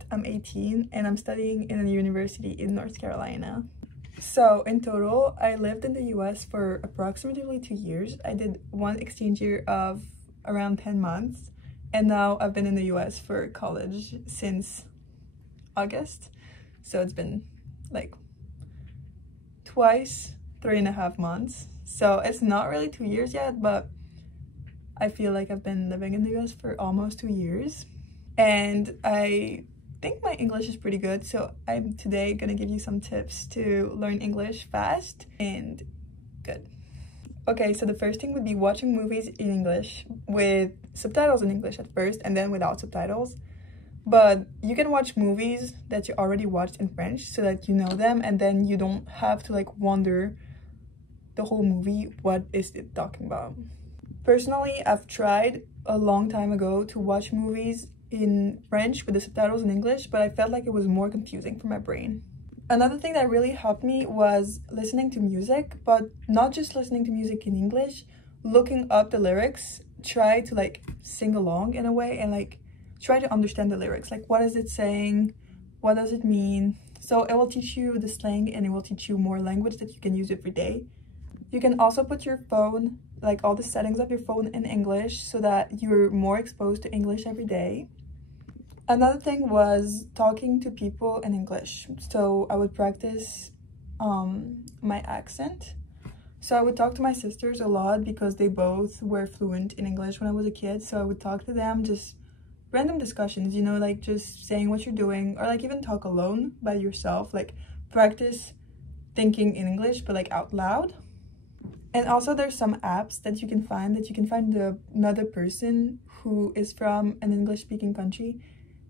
Agathe. I'm 18 and I'm studying in a university in North Carolina. So in total, I lived in the US for approximately 2 years. I did one exchange year of around 10 months, and now I've been in the US for college since August. So it's been like twice 3.5 months. So it's not really 2 years yet, but I feel like I've been living in the US for almost 2 years. And I think my English is pretty good, so I'm today gonna give you some tips to learn English fast and good. Okay, so the first thing would be watching movies in English with subtitles in English at first and then without subtitles. But you can watch movies that you already watched in French so that you know them, and then you don't have to like wonder the whole movie what is it talking about. Personally, I've tried a long time ago to watch movies in French with the subtitles in English, but I felt like it was more confusing for my brain. Another thing that really helped me was listening to music, but not just listening to music in English, looking up the lyrics, try to like sing along in a way and like try to understand the lyrics. Like, what is it saying? What does it mean? So it will teach you the slang and it will teach you more language that you can use every day. You can also put your phone, like all the settings of your phone in English so that you're more exposed to English every day. Another thing was talking to people in English. So I would practice my accent. So I would talk to my sisters a lot because they both were fluent in English when I was a kid. So I would talk to them, just random discussions, you know, like just saying what you're doing, or like even talk alone by yourself, like practice thinking in English but like out loud. And also there's some apps that you can find another person who is from an English speaking country,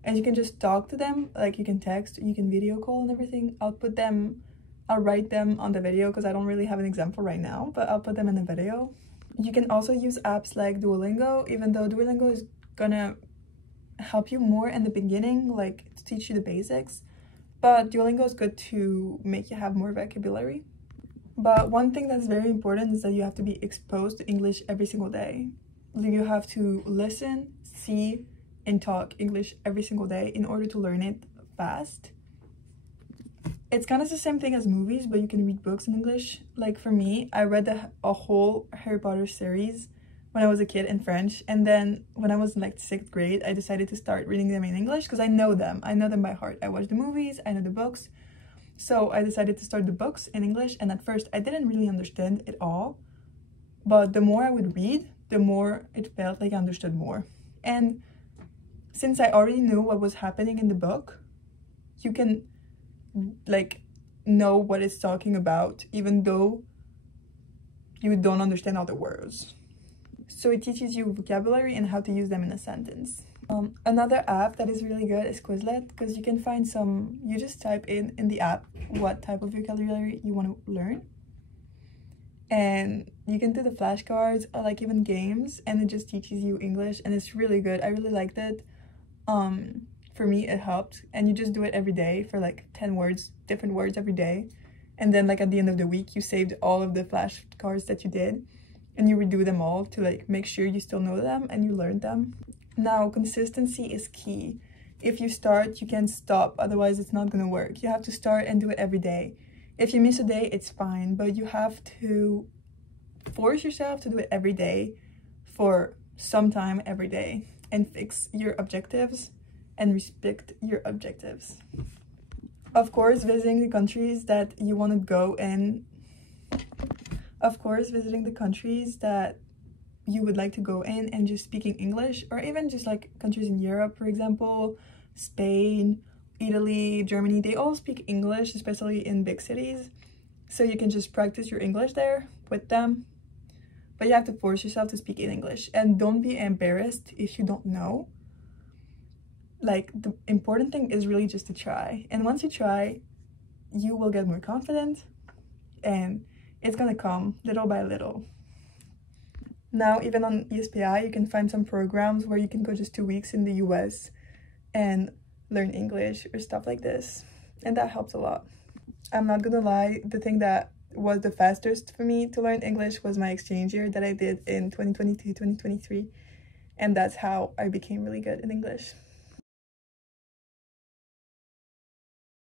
and you can just talk to them. Like you can text, you can video call and everything. I'll write them on the video because I don't really have an example right now, but I'll put them in the video. You can also use apps like Duolingo, even though Duolingo is gonna help you more in the beginning, like to teach you the basics, but Duolingo is good to make you have more vocabulary. But one thing that's very important is that you have to be exposed to English every single day. You have to listen, see, and talk English every single day in order to learn it fast. It's kind of the same thing as movies, but you can read books in English. Like for me, I read a whole Harry Potter series when I was a kid in French, and then when I was in like 6th grade, I decided to start reading them in English because I know them by heart. I watch the movies, I know the books. So I decided to start the books in English, and at first I didn't really understand it all, but the more I would read, the more it felt like I understood more. And since I already knew what was happening in the book, you can like know what it's talking about even though you don't understand all the words. So it teaches you vocabulary and how to use them in a sentence. Another app that is really good is Quizlet, because you can find you just type in the app what type of vocabulary you want to learn, and you can do the flashcards or like even games, and it just teaches you English, and it's really good. I really liked it. For me it helped, and you just do it every day for like 10 words, different words every day, and then like at the end of the week you saved all of the flashcards that you did and you redo them all to like make sure you still know them and you learned them. Now, consistency is key. If you start, you can't stop, otherwise it's not gonna work. You have to start and do it every day. If you miss a day, it's fine, but you have to force yourself to do it every day for some time every day, and fix your objectives and respect your objectives. Of course, visiting the countries that you want to go in. Of course, visiting the countries that you would like to go in and just speaking English, or even just like countries in Europe, for example, Spain, Italy, Germany, they all speak English, especially in big cities. So you can just practice your English there with them. But you have to force yourself to speak in English, and don't be embarrassed if you don't know. Like, the important thing is really just to try. And once you try, you will get more confident, and it's gonna come little by little. Now, even on ISPA, you can find some programs where you can go just 2 weeks in the US and learn English or stuff like this. And that helps a lot. I'm not gonna lie, the thing that was the fastest for me to learn English was my exchange year that I did in 2022-2023. And that's how I became really good in English.